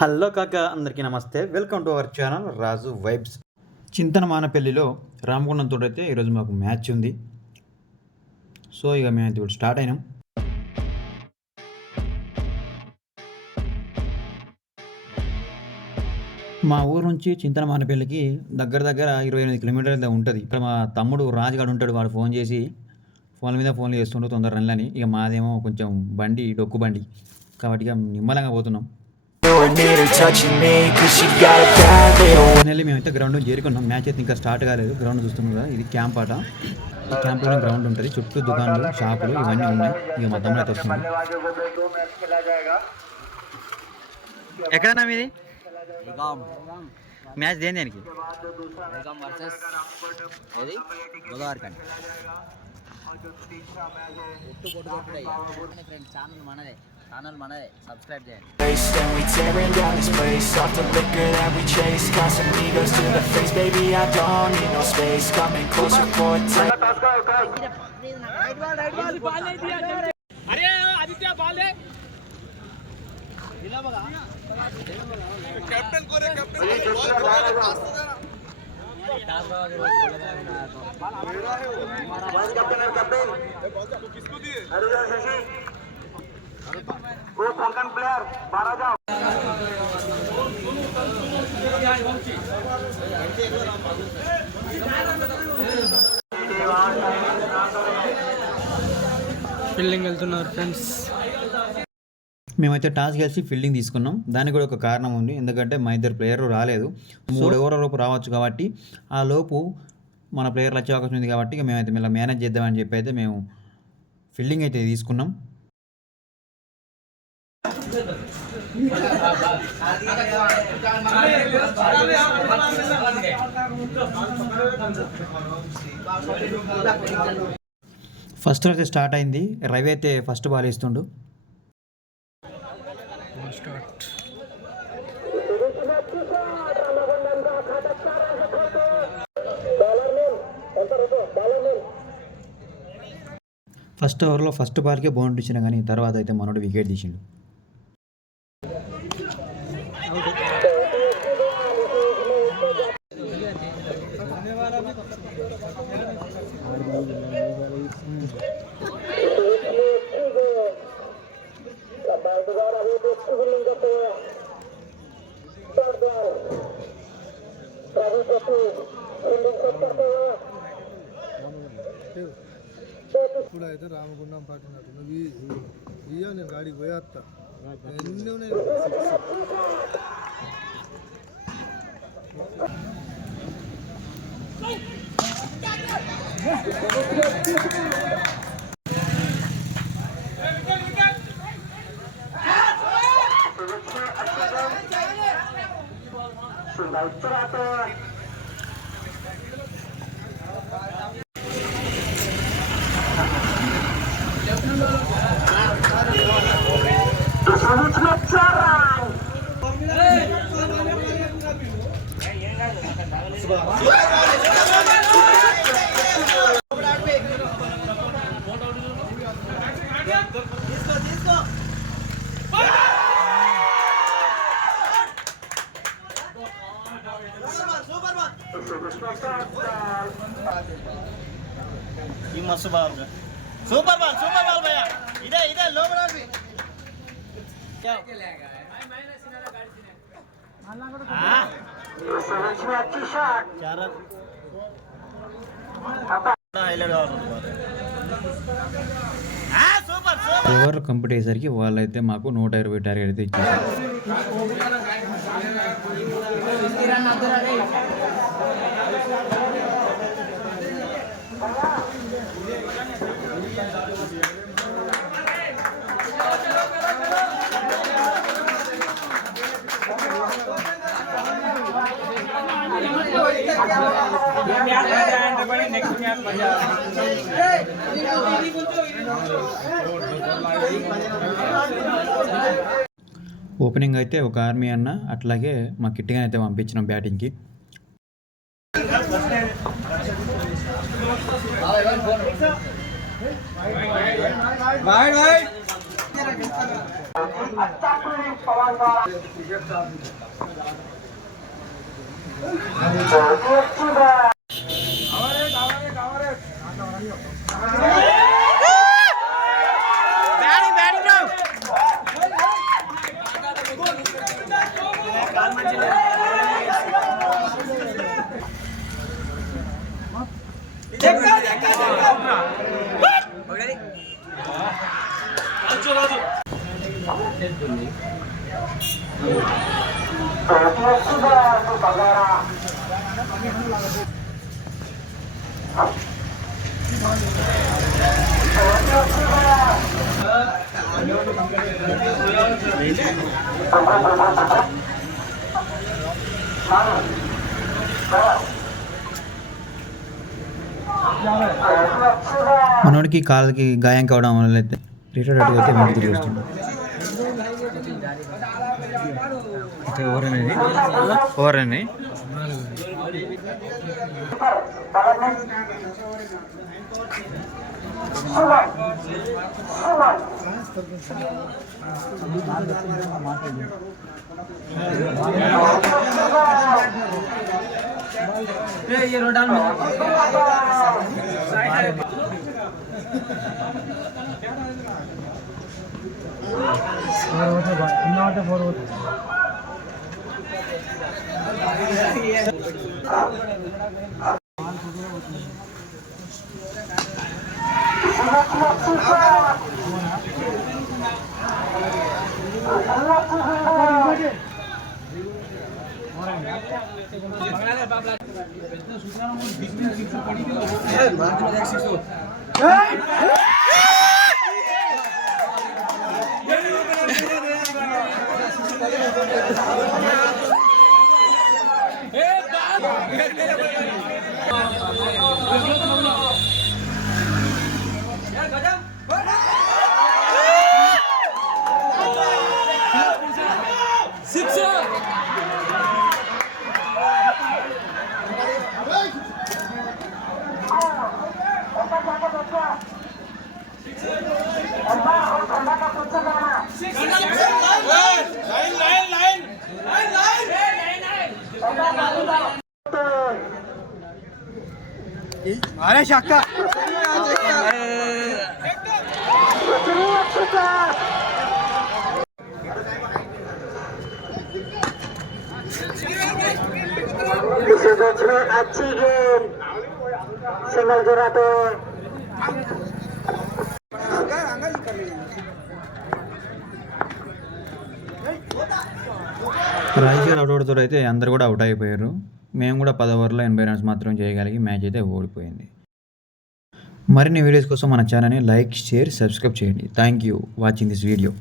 హలో కాక అందరికీ నమస్తే. వెల్కమ్ టు అవర్ ఛానల్ రాజు వైబ్స్. చింతన మానపల్లిలో రామగుండంతో అయితే ఈరోజు మాకు మ్యాచ్ ఉంది. సో ఇక మేము ఇప్పుడు స్టార్ట్ అయినాం. మా ఊరు నుంచి చింతన మానపల్లికి దగ్గర 28 కిలోమీటర్లు ఉంటుంది. ఇక్కడ మా తమ్ముడు రాజుగాడు ఉంటాడు. వాడు ఫోన్ చేసి ఫోన్లు చేస్తుండ్రు తొందర రండి. ఇక మాదేమో కొంచెం బండి డొక్కు బండి కాబట్టి ఇక నిమ్మలంగా పోతున్నాం. ఫైనల్లీ మేమైతే గ్రౌండ్ చేరుకున్నాం. మ్యాచ్ అయితే ఇంకా స్టార్ట్ కాలేదు. గ్రౌండ్ చూస్తున్నాం కదా, ఇది క్యాంప్ ఆట. ఈ క్యాంప్లో గ్రౌండ్ ఉంటుంది, చుట్టూ దుకాణాలు షాపులు ఇవన్నీ ఉన్నాయి. ఇక మా తమ్ముడు అయితే వస్తుంది. ఎక్కడన్నా మీది మ్యాచ్ దేనికి? ఛానల్ మనదే, సబ్స్క్రైబ్ చేయండి. वो कोंकण प्लेयर 12 जाओ। ఫీల్డింగ్ వెళ్తున్నారు ఫ్రెండ్స్. మేమైతే టాస్ గెలిచి ఫీల్డింగ్ తీసుకున్నాం. దానికి కూడా ఒక కారణం ఉంది. ఎందుకంటే మా ఇద్దరు ప్లేయర్లు రాలేదు. 3 ఓవర్ల లోపు రావచ్చు కాబట్టి ఆ లోపు మన ప్లేయర్లు వచ్చే అవకాశం ఉంది కాబట్టి ఇక మేమైతే మళ్ళీ మేనేజ్ చేద్దామని చెప్పి అయితే మేము ఫీల్డింగ్ అయితే తీసుకున్నాం. ఫస్ట్ అయితే స్టార్ట్ అయింది. రవి అయితే ఫస్ట్ బాల్ ఇస్తుండు. ఫస్ట్ ఓవర్లో ఫస్ట్ బాల్కే బౌండరీ ఇచ్చిన కానీ తర్వాత అయితే మనోడు వికెట్ తీసిండు. ఇప్పుడైతే రామగుండం పట్టినట్టు నువ్వు ఇయ్యో, నేను గాడికి పోయేస్తా. ఎన్ని ఉన్నాయి मस्त बाल सुपर बाल भैया इधर लो बना भी क्या अच्छी शॉट चार ఓవర్ కంప్లీట్ అయ్యేసరికి వాళ్ళైతే మాకు 120 టార్గెట్ అయితే ఇచ్చారు. ఓపెనింగ్ అయితే ఒక ఆర్మీ అన్న, అట్లాగే మా కిట్టిగా అయితే పంపించినాం బ్యాటింగ్కి. బాయ్ బాయ్ अच्छा फील्डिंग पवन द्वारा अच्छी बॉल బ్యాటింగ్ బ్యాటింగ్ బ్రో अच्छी बॉल तो बगारा మనోడికి కాలుకి గాయం కావడం వల్ల అయితే రిటైర్డ్ అయితే వెనక్కి చూస్తుంది. ఓవర్ అని अरे शक्का अच्छी गेम सिंगल जोड़ा तो రాజేష్ గారు అవుట్ అవడంతో అయితే అందరు కూడా అవుట్ అయిపోయారు. మేము కూడా 10 ఓవర్లో 80 రన్స్ మాత్రం చేయగలిగి మ్యాచ్ అయితే ఓడిపోయింది. మరిన్ని వీడియోస్ కోసం మన ఛానల్ని లైక్, షేర్, సబ్స్క్రైబ్ చేయండి. Thank you watching this video.